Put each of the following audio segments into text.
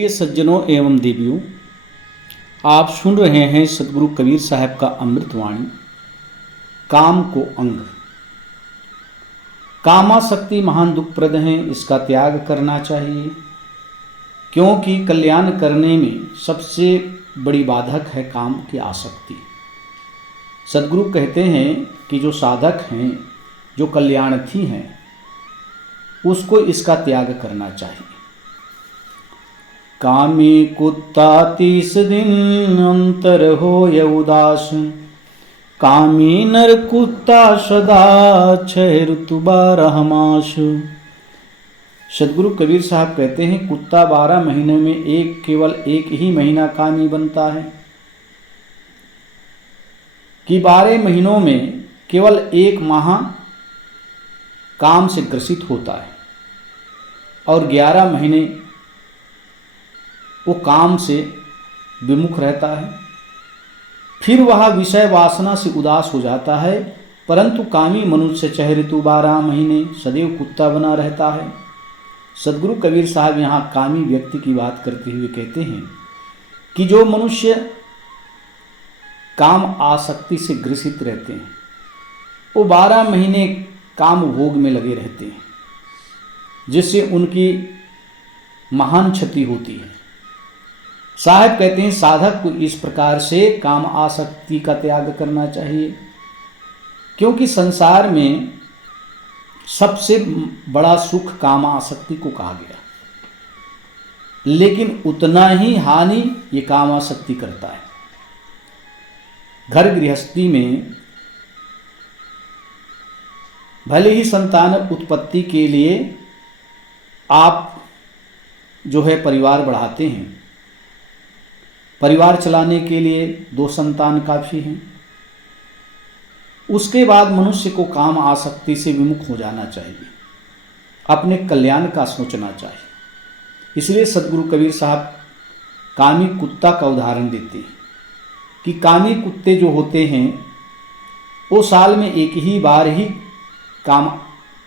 प्रिय सज्जनों एवं देवियों, आप सुन रहे हैं सदगुरु कबीर साहब का अमृतवाणी। काम को अंग। कामासक्ति महान दुखप्रद है, इसका त्याग करना चाहिए, क्योंकि कल्याण करने में सबसे बड़ी बाधक है काम की आसक्ति। सदगुरु कहते हैं कि जो साधक हैं, जो कल्याणार्थी हैं, उसको इसका त्याग करना चाहिए। कामी कुत्ता 30 दिन अंतर होय उदास, कामी नर कुत्ता सदा 6 ऋतु 12 मास। सदगुरु कबीर साहब कहते हैं, कुत्ता 12 महीनों में केवल एक ही महीना कामी बनता है, कि 12 महीनों में केवल 1 माह काम से ग्रसित होता है और 11 महीने वो काम से विमुख रहता है। फिर वह विषय वासना से उदास हो जाता है, परंतु कामी मनुष्य 6 ऋतु 12 महीने सदैव कुत्ता बना रहता है। सदगुरु कबीर साहब यहाँ कामी व्यक्ति की बात करते हुए कहते हैं कि जो मनुष्य काम आसक्ति से ग्रसित रहते हैं, वो 12 महीने काम भोग में लगे रहते हैं, जिससे उनकी महान क्षति होती है। साहब कहते हैं, साधक को इस प्रकार से काम आसक्ति का त्याग करना चाहिए, क्योंकि संसार में सबसे बड़ा सुख काम आसक्ति को कहा गया, लेकिन उतना ही हानि ये काम आसक्ति करता है। घर गृहस्थी में भले ही संतान उत्पत्ति के लिए आप जो है परिवार बढ़ाते हैं, परिवार चलाने के लिए 2 संतान काफ़ी हैं, उसके बाद मनुष्य को काम आसक्ति से विमुख हो जाना चाहिए, अपने कल्याण का सोचना चाहिए। इसलिए सदगुरु कबीर साहब कामी कुत्ता का उदाहरण देते हैं कि कामी कुत्ते जो होते हैं, वो साल में एक ही बार ही काम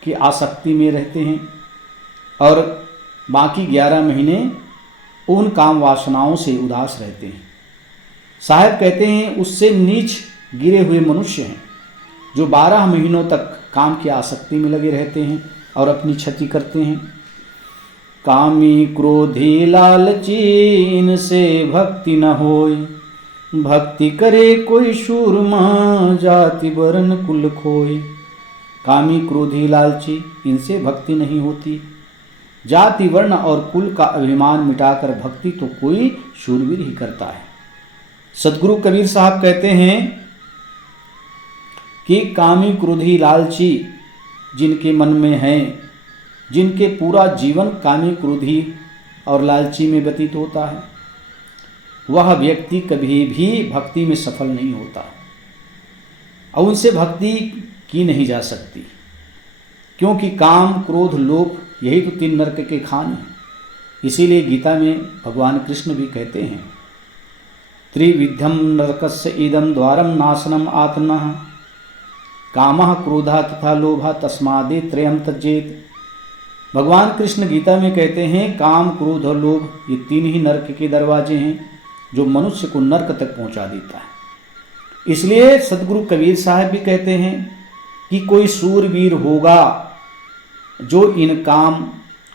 की आसक्ति में रहते हैं और बाकी 11 महीने उन काम वासनाओं से उदास रहते हैं। साहब कहते हैं, उससे नीच गिरे हुए मनुष्य हैं जो 12 महीनों तक काम की आसक्ति में लगे रहते हैं और अपनी क्षति करते हैं। कामी क्रोधी लालची इनसे भक्ति न होय, भक्ति करे कोई शूरमा जाति वर्ण कुल खोय। कामी क्रोधी लालची, इनसे भक्ति नहीं होती, जाति वर्ण और कुल का अभिमान मिटाकर भक्ति तो कोई शूरवीर ही करता है। सदगुरु कबीर साहब कहते हैं कि कामी क्रोधी लालची जिनके मन में हैं, जिनके पूरा जीवन कामी क्रोधी और लालची में व्यतीत होता है, वह व्यक्ति कभी भी भक्ति में सफल नहीं होता और उनसे भक्ति की नहीं जा सकती, क्योंकि काम क्रोध लोभ यही तो 3 नरक के खान हैं। इसीलिए गीता में भगवान कृष्ण भी कहते हैं, त्रिविध्यम नरकस्य इदम द्वारम नाशनम आत्मनः, कामः क्रोधः तथा लोभः तस्मादे त्रयं त्यजेत। भगवान कृष्ण गीता में कहते हैं, काम क्रोध और लोभ ये 3 ही नरक के दरवाजे हैं जो मनुष्य को नरक तक पहुंचा देता है। इसलिए सदगुरु कबीर साहब भी कहते हैं कि कोई सूरवीर होगा जो इन काम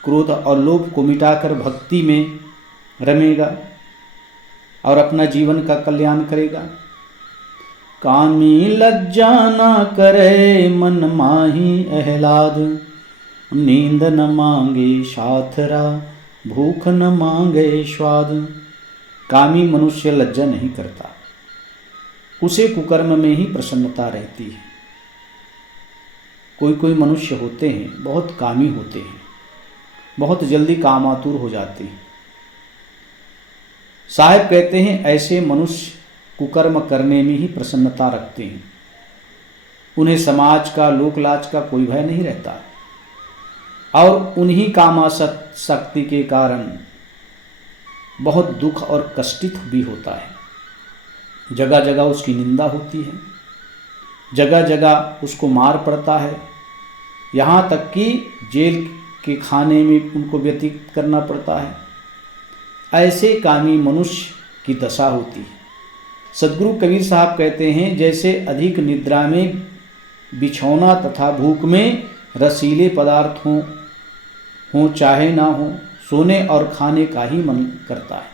क्रोध और लोभ को मिटाकर भक्ति में रमेगा और अपना जीवन का कल्याण करेगा। कामी लज्जा न करे मन माही अहलाद, नींद न मांगे साथरा भूख न मांगे स्वाद। कामी मनुष्य लज्जा नहीं करता, उसे कुकर्म में ही प्रसन्नता रहती है। कोई मनुष्य होते हैं बहुत कामी होते हैं, बहुत जल्दी कामातुर हो जाते हैं। साहब कहते हैं, ऐसे मनुष्य कुकर्म करने में ही प्रसन्नता रखते हैं, उन्हें समाज का लोकलाज का कोई भय नहीं रहता और उन्हीं कामासक्ति के कारण बहुत दुख और कष्टित भी होता है। जगह जगह उसकी निंदा होती है, जगह जगह उसको मार पड़ता है, यहाँ तक कि जेल के खाने में उनको व्यतीत करना पड़ता है। ऐसे कामी मनुष्य की दशा होती है। सदगुरु कबीर साहब कहते हैं, जैसे अधिक निद्रा में बिछौना तथा भूख में रसीले पदार्थ हों चाहे ना हो, सोने और खाने का ही मन करता है।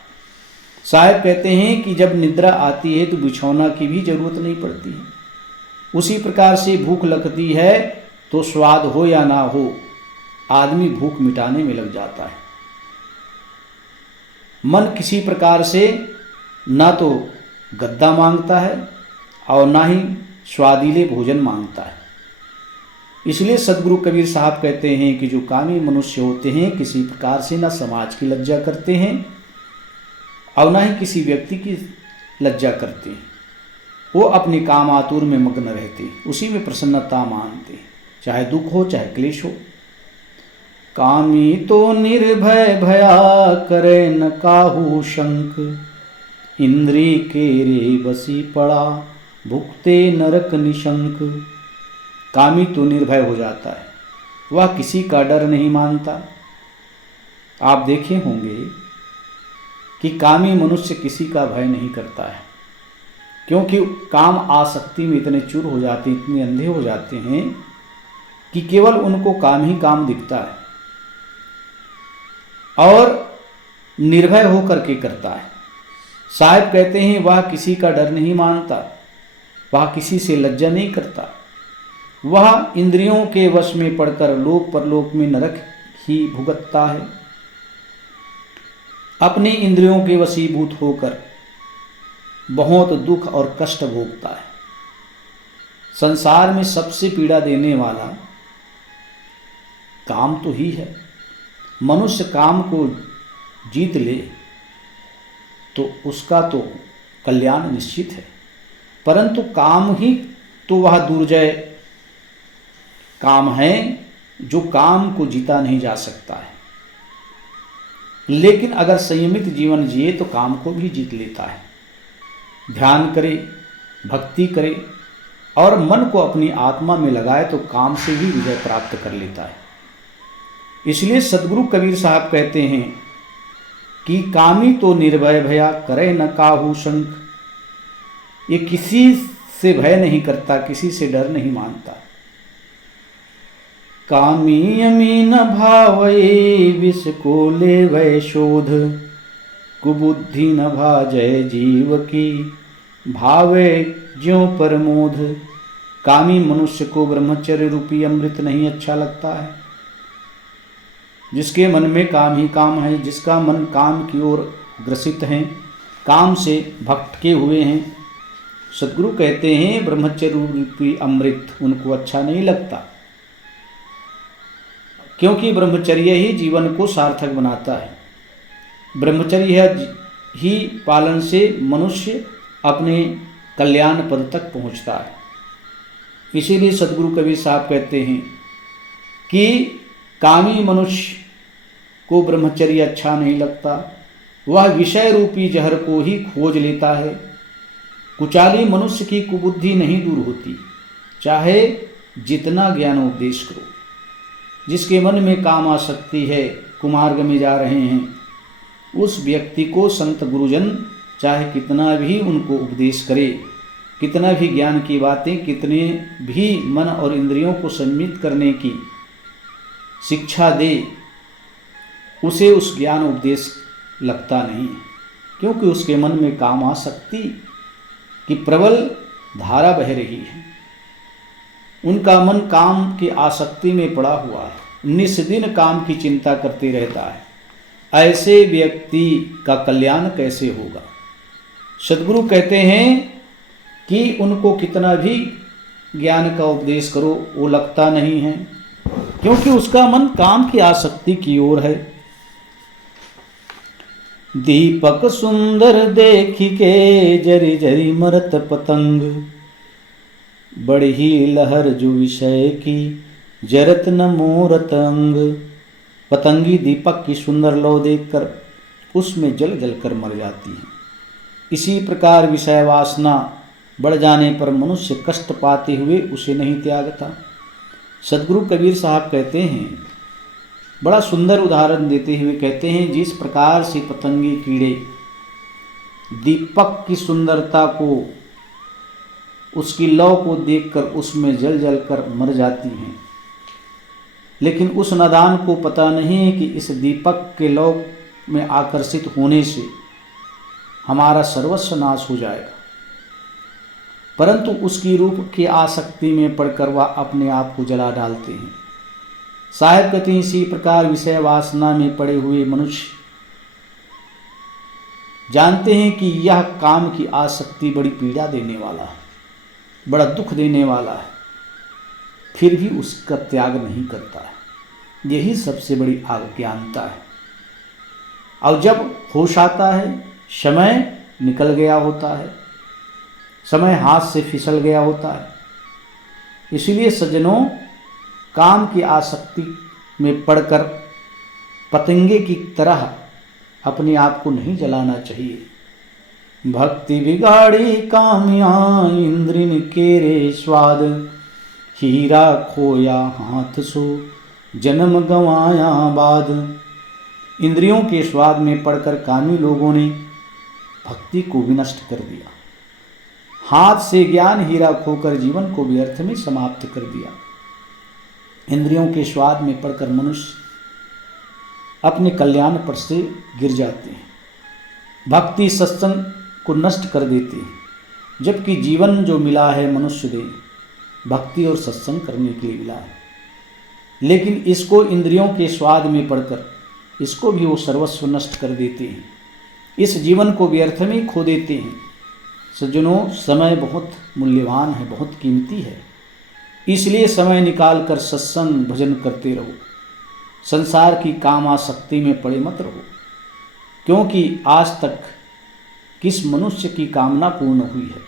साहब कहते हैं कि जब निद्रा आती है तो बिछौना की भी जरूरत नहीं पड़ती है। उसी प्रकार से भूख लगती है तो स्वाद हो या ना हो, आदमी भूख मिटाने में लग जाता है। मन किसी प्रकार से ना तो गद्दा मांगता है और ना ही स्वादिले भोजन मांगता है। इसलिए सदगुरु कबीर साहब कहते हैं कि जो कामी मनुष्य होते हैं किसी प्रकार से ना समाज की लज्जा करते हैं और ना ही किसी व्यक्ति की लज्जा करते हैं। वो अपने काम आतुर में मग्न रहते हैं, उसी में प्रसन्नता मानते हैं, चाहे दुख हो चाहे क्लेश हो। कामी तो निर्भय भया करे न काहू शंक, इंद्री के रे बसी पड़ा भुगते नरक निशंक। कामी तो निर्भय हो जाता है, वह किसी का डर नहीं मानता। आप देखे होंगे कि कामी मनुष्य किसी का भय नहीं करता है, क्योंकि काम आसक्ति में इतने चूर हो जाते हैं, इतने अंधे हो जाते हैं कि केवल उनको काम ही काम दिखता है और निर्भय होकर के करता है। साहब कहते हैं वह किसी का डर नहीं मानता, वह किसी से लज्जा नहीं करता, वह इंद्रियों के वश में पड़कर लोक परलोक में नरक ही भुगतता है। अपने इंद्रियों के वशीभूत होकर बहुत दुख और कष्ट भोगता है। संसार में सबसे पीड़ा देने वाला काम तो ही है। मनुष्य काम को जीत ले तो उसका तो कल्याण निश्चित है, परंतु काम ही तो वह दुर्जय काम है जो काम को जीता नहीं जा सकता है। लेकिन अगर संयमित जीवन जिए तो काम को भी जीत लेता है। ध्यान करे, भक्ति करे और मन को अपनी आत्मा में लगाए तो काम से ही विजय प्राप्त कर लेता है। इसलिए सदगुरु कबीर साहब कहते हैं कि कामी तो निर्भय भया करे न काहू शंक। ये किसी से भय नहीं करता, किसी से डर नहीं मानता। कामी अमी न भावये विष को ले वै शोध, कुबुद्धि न भाजय जीव की भावे ज्यों परमोध। कामी मनुष्य को ब्रह्मचर्य रूपी अमृत नहीं अच्छा लगता है। जिसके मन में काम ही काम है, जिसका मन काम की ओर ग्रसित है, काम से भटके हुए हैं, सदगुरु कहते हैं ब्रह्मचर्य रूपी अमृत उनको अच्छा नहीं लगता, क्योंकि ब्रह्मचर्य ही जीवन को सार्थक बनाता है। ब्रह्मचर्य ही पालन से मनुष्य अपने कल्याण पद तक पहुंचता है। इसीलिए सदगुरु कबीर साहब कहते हैं कि कामी मनुष्य को ब्रह्मचर्य अच्छा नहीं लगता, वह विषय रूपी जहर को ही खोज लेता है। कुचाली मनुष्य की कुबुद्धि नहीं दूर होती, चाहे जितना ज्ञानोपदेश करो। जिसके मन में काम आसक्ति है, कुमार्ग में जा रहे हैं, उस व्यक्ति को संत गुरुजन चाहे कितना भी उनको उपदेश करे, कितना भी ज्ञान की बातें, कितने भी मन और इंद्रियों को संयमित करने की शिक्षा दे, उसे उस ज्ञान उपदेश लगता नहीं है, क्योंकि उसके मन में काम आसक्ति की प्रबल धारा बह रही है। उनका मन काम की आसक्ति में पड़ा हुआ है, निस्दिन काम की चिंता करते रहता है। ऐसे व्यक्ति का कल्याण कैसे होगा? सदगुरु कहते हैं कि उनको कितना भी ज्ञान का उपदेश करो वो लगता नहीं है, क्योंकि उसका मन काम की आसक्ति की ओर है। दीपक सुंदर देखी के जरी जरी मरत पतंग, बढ़ी लहर जो विषय की जरत न मोरत अंग। पतंगी दीपक की सुंदर लौ देखकर उसमें जल जल कर मर जाती है। इसी प्रकार विषय वासना बढ़ जाने पर मनुष्य कष्ट पाते हुए उसे नहीं त्यागता। सदगुरु कबीर साहब कहते हैं बड़ा सुंदर उदाहरण देते हुए कहते हैं, जिस प्रकार से पतंगे कीड़े दीपक की सुंदरता को, उसकी लौ को देखकर उसमें जल जल कर मर जाती हैं, लेकिन उस नादान को पता नहीं है कि इस दीपक के लौ में आकर्षित होने से हमारा सर्वस्व नाश हो जाएगा, परंतु उसकी रूप की आसक्ति में पड़कर वह अपने आप को जला डालते हैं। साहेब कहते हैं, इसी प्रकार विषय वासना में पड़े हुए मनुष्य जानते हैं कि यह काम की आसक्ति बड़ी पीड़ा देने वाला है, बड़ा दुख देने वाला है, फिर भी उसका त्याग नहीं करता है। यही सबसे बड़ी अज्ञानता है। और जब होश आता है, समय निकल गया होता है, समय हाथ से फिसल गया होता है। इसलिए सज्जनों, काम की आसक्ति में पड़कर पतंगे की तरह अपने आप को नहीं जलाना चाहिए। भक्ति बिगाड़ी कामिया इंद्रिन केरे स्वाद, हीरा खोया हाथ सो जन्म गंवाया बाद। इंद्रियों के स्वाद में पड़कर कामी लोगों ने भक्ति को विनष्ट कर दिया, हाथ से ज्ञान हीरा खोकर जीवन को व्यर्थ में समाप्त कर दिया। इंद्रियों के स्वाद में पड़कर मनुष्य अपने कल्याण पर से गिर जाते हैं, भक्ति सत्संग को नष्ट कर देते हैं, जबकि जीवन जो मिला है मनुष्य देह भक्ति और सत्संग करने के लिए मिला है। लेकिन इसको इंद्रियों के स्वाद में पड़कर इसको भी वो सर्वस्व नष्ट कर देते हैं, इस जीवन को व्यर्थ में खो देते हैं। सज्जनों, समय बहुत मूल्यवान है, बहुत कीमती है, इसलिए समय निकाल कर सत्संग भजन करते रहो। संसार की कामासक्ति में पड़े मत रहो, क्योंकि आज तक किस मनुष्य की कामना पूर्ण हुई है?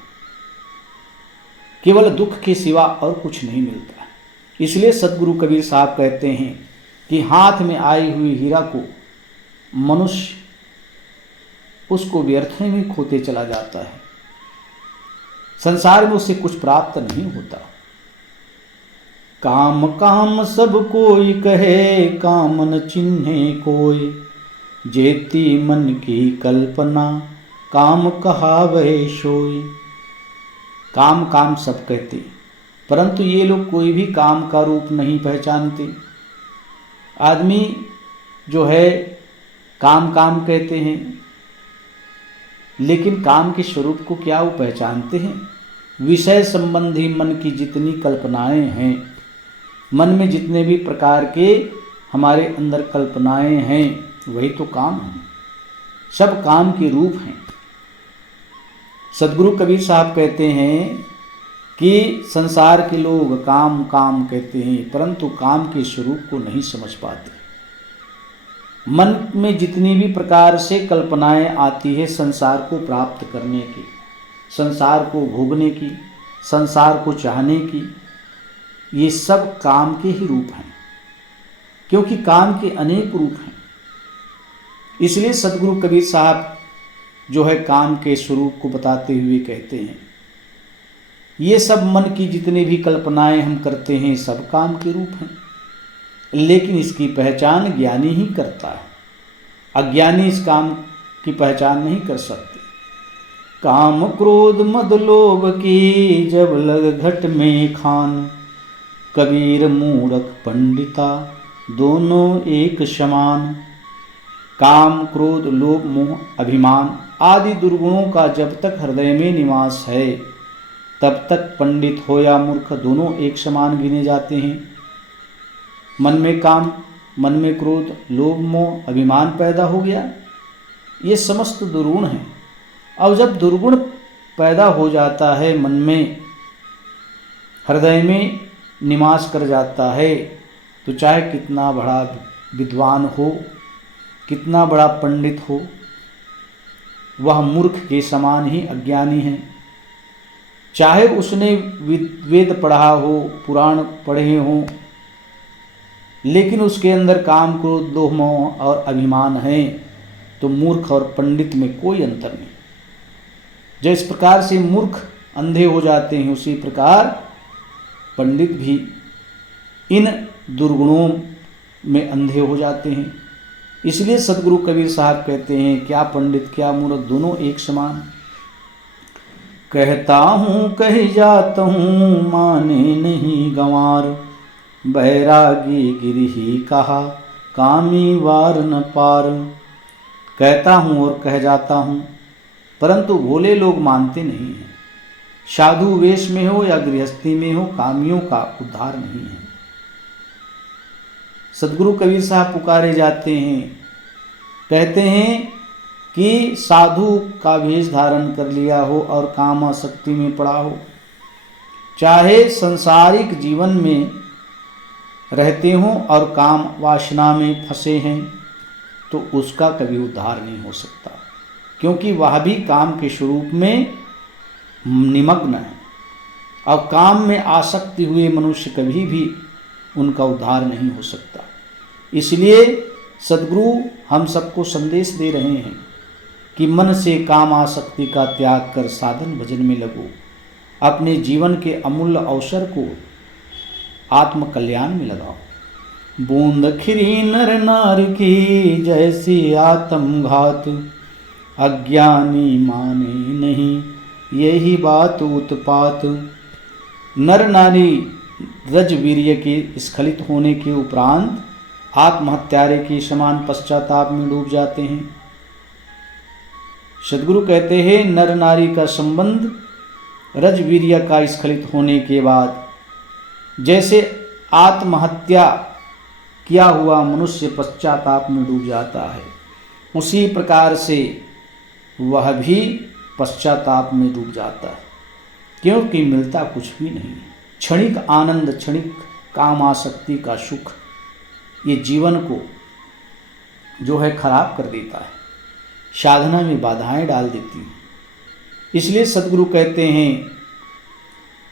केवल दुख के सिवा और कुछ नहीं मिलता। इसलिए सदगुरु कबीर साहब कहते हैं कि हाथ में आई हुई हीरा को मनुष्य उसको व्यर्थ में खोते चला जाता है, संसार में उससे कुछ प्राप्त नहीं होता। काम काम सब कोई कहे, काम न चिन्हे कोई, जेती मन की कल्पना, काम कहावै सोई। काम काम सब कहते, परंतु ये लोग कोई भी काम का रूप नहीं पहचानते। आदमी जो है काम काम कहते हैं, लेकिन काम के स्वरूप को क्या वो पहचानते हैं? विषय संबंधी मन की जितनी कल्पनाएं हैं, मन में जितने भी प्रकार के हमारे अंदर कल्पनाएं हैं, वही तो काम हैं, सब काम के रूप हैं। सदगुरु कबीर साहब कहते हैं कि संसार के लोग काम काम कहते हैं, परंतु काम के स्वरूप को नहीं समझ पाते। मन में जितनी भी प्रकार से कल्पनाएं आती है संसार को प्राप्त करने की, संसार को भोगने की, संसार को चाहने की, ये सब काम के ही रूप हैं, क्योंकि काम के अनेक रूप हैं। इसलिए सदगुरु कबीर साहब जो है काम के स्वरूप को बताते हुए कहते हैं, ये सब मन की जितनी भी कल्पनाएं हम करते हैं सब काम के रूप हैं, लेकिन इसकी पहचान ज्ञानी ही करता है, अज्ञानी इस काम की पहचान नहीं कर सकते। काम क्रोध मद लोभ की, जब लग घट में खान, कबीर मूढ़क पंडिता, दोनों एक समान। काम क्रोध लोभ मोह अभिमान आदि दुर्गुणों का जब तक हृदय में निवास है, तब तक पंडित हो या मूर्ख दोनों एक समान गिने जाते हैं। मन में काम, मन में क्रोध, लोभ मोह अभिमान पैदा हो गया, ये समस्त दुर्गुण हैं। और जब दुर्गुण पैदा हो जाता है मन में, हृदय में निवास कर जाता है, तो चाहे कितना बड़ा विद्वान हो, कितना बड़ा पंडित हो, वह मूर्ख के समान ही अज्ञानी है। चाहे उसने वेद पढ़ा हो, पुराण पढ़े हों, लेकिन उसके अंदर काम क्रोध लोभ मोह और अभिमान है, तो मूर्ख और पंडित में कोई अंतर नहीं। जिस प्रकार से मूर्ख अंधे हो जाते हैं, उसी प्रकार पंडित भी इन दुर्गुणों में अंधे हो जाते हैं। इसलिए सदगुरु कबीर साहब कहते हैं, क्या पंडित क्या मूर्ख दोनों एक समान। कहता हूँ कही जाता हूँ माने नहीं गंवार, बैरागी गिरही कहा कामी वार न पार। कहता हूँ और कह जाता हूँ, परंतु भोले लोग मानते नहीं हैं। साधु वेश में हो या गृहस्थी में हो, कामियों का उद्धार नहीं है। सदगुरु कबीर साहब पुकारे जाते हैं, कहते हैं कि साधु का वेश धारण कर लिया हो और काम आसक्ति में पड़ा हो, चाहे संसारिक जीवन में रहते हों और काम वासना में फंसे हैं, तो उसका कभी उद्धार नहीं हो सकता, क्योंकि वह भी काम के स्वरूप में निमग्न है। और काम में आसक्ति हुए मनुष्य कभी भी उनका उद्धार नहीं हो सकता। इसलिए सद्गुरु हम सबको संदेश दे रहे हैं कि मन से काम आसक्ति का त्याग कर साधन भजन में लगो, अपने जीवन के अमूल्य अवसर को आत्म कल्याण में लगाओ। बूंद खिरी नर नार की जैसी आत्मघात, अज्ञानी माने नहीं यही बात उत्पात। नर नारी रजवीर्य के स्खलित होने के उपरांत आत्महत्यारे के समान पश्चाताप में डूब जाते हैं। सद्गुरु कहते हैं, नर नारी का संबंध रजवीर्य का स्खलित होने के बाद जैसे आत्महत्या किया हुआ मनुष्य पश्चाताप में डूब जाता है, उसी प्रकार से वह भी पश्चाताप में डूब जाता है, क्योंकि मिलता कुछ भी नहीं। क्षणिक आनंद, क्षणिक काम आसक्ति का सुख ये जीवन को जो है खराब कर देता है, साधना में बाधाएं डाल देती हैं। इसलिए सद्गुरु कहते हैं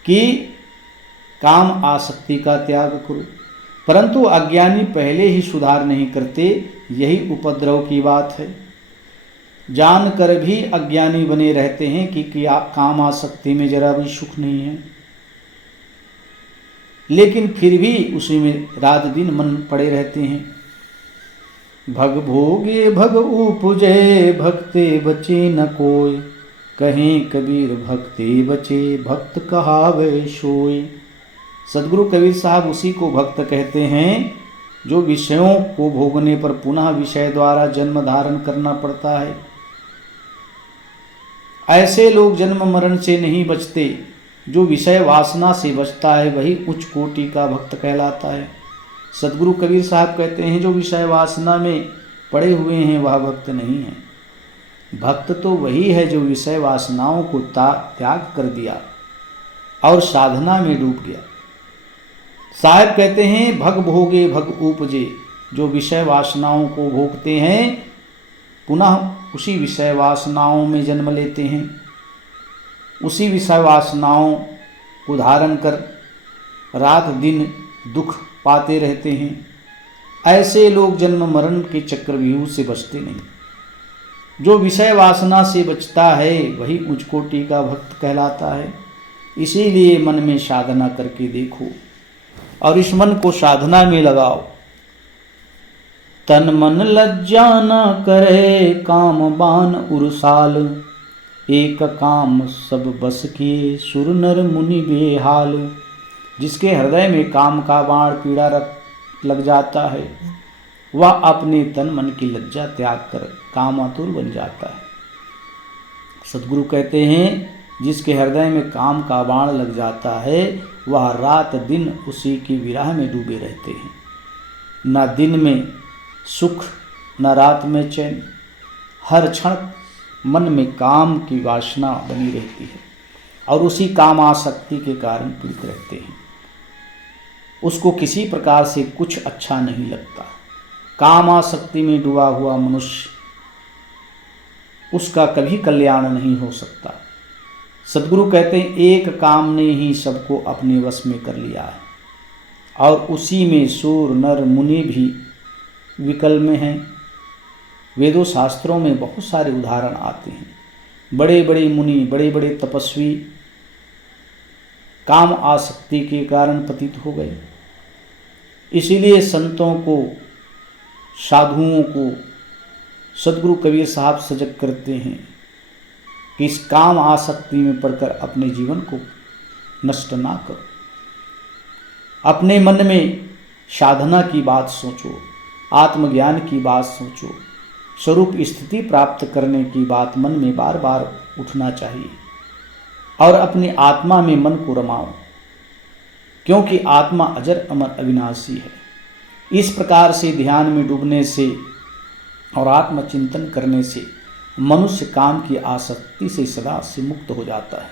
कि काम आसक्ति का त्याग करो, परंतु अज्ञानी पहले ही सुधार नहीं करते, यही उपद्रव की बात है। जानकर भी अज्ञानी बने रहते हैं कि काम आसक्ति में जरा भी सुख नहीं है, लेकिन फिर भी उसी में रात दिन मन पड़े रहते हैं। भग भोगे भग उपजे, भक्ते बचे न कोय, कहें कबीर भक्ते बचे, भक्त कहावे सोय। सद्गुरु कबीर साहब उसी को भक्त कहते हैं जो विषयों को भोगने पर पुनः विषय द्वारा जन्म धारण करना पड़ता है। ऐसे लोग जन्म मरण से नहीं बचते। जो विषय वासना से बचता है वही उच्च कोटि का भक्त कहलाता है। सद्गुरु कबीर साहब कहते हैं, जो विषय वासना में पड़े हुए हैं वह भक्त नहीं है। भक्त तो वही है जो विषय वासनाओं को त्याग कर दिया और साधना में डूब गया। साहब कहते हैं, भग भोगे भग उपजे, जो विषय वासनाओं को भोगते हैं पुनः उसी विषय वासनाओं में जन्म लेते हैं, उसी विषय वासनाओं को धारण कर रात दिन दुख पाते रहते हैं। ऐसे लोग जन्म मरण के चक्रव्यूह से बचते नहीं। जो विषय वासना से बचता है वही उच्च कोटि का भक्त कहलाता है। इसीलिए मन में साधना करके देखो और इस मन को साधना में लगाओ। तन मन लज्जा न करे, काम बान उरसाल, एक काम सब बस किए, सुर नर मुनि बेहाल। जिसके हृदय में काम का बाण पीड़ा लग जाता है वह अपने तन मन की लज्जा त्याग कर कामातुर बन जाता है। सद्गुरु कहते हैं, जिसके हृदय में काम का बाण लग जाता है वह रात दिन उसी की विरह में डूबे रहते हैं। न दिन में सुख न रात में चैन, हर क्षण मन में काम की वासना बनी रहती है और उसी काम आसक्ति के कारण पीड़ित रहते हैं। उसको किसी प्रकार से कुछ अच्छा नहीं लगता। काम आसक्ति में डूबा हुआ मनुष्य, उसका कभी कल्याण नहीं हो सकता। सद्गुरु कहते हैं, एक काम ने ही सबको अपने वश में कर लिया है और उसी में सूर नर मुनि भी विकल में हैं। वेदों शास्त्रों में बहुत सारे उदाहरण आते हैं। बड़े बड़े मुनि, बड़े बड़े तपस्वी काम आसक्ति के कारण पतित हो गए। इसीलिए संतों को साधुओं को सदगुरु कबीर साहब सजग करते हैं कि इस काम आसक्ति में पड़कर अपने जीवन को नष्ट ना करो। अपने मन में साधना की बात सोचो, आत्मज्ञान की बात सोचो, स्वरूप स्थिति प्राप्त करने की बात मन में बार बार उठना चाहिए और अपनी आत्मा में मन को रमाओ, क्योंकि आत्मा अजर अमर अविनाशी है। इस प्रकार से ध्यान में डूबने से और आत्मचिंतन करने से मनुष्य काम की आसक्ति से सदा से मुक्त हो जाता है।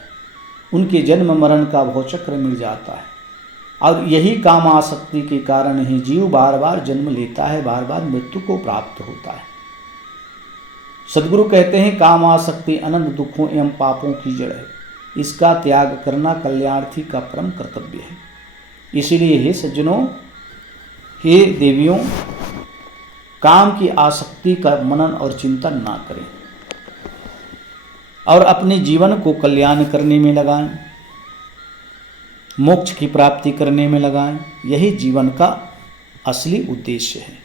उनके जन्म मरण का भवचक्र मिट जाता है और यही काम आसक्ति के कारण ही जीव बार बार जन्म लेता है, बार बार मृत्यु को प्राप्त होता है। सदगुरु कहते हैं काम आसक्ति अनंत दुखों एवं पापों की जड़ है, इसका त्याग करना कल्याणार्थी का परम कर्तव्य है। इसीलिए हे सज्जनों, हे देवियों, काम की आसक्ति का मनन और चिंतन ना करें और अपने जीवन को कल्याण करने में लगाएं, मोक्ष की प्राप्ति करने में लगाएं। यही जीवन का असली उद्देश्य है।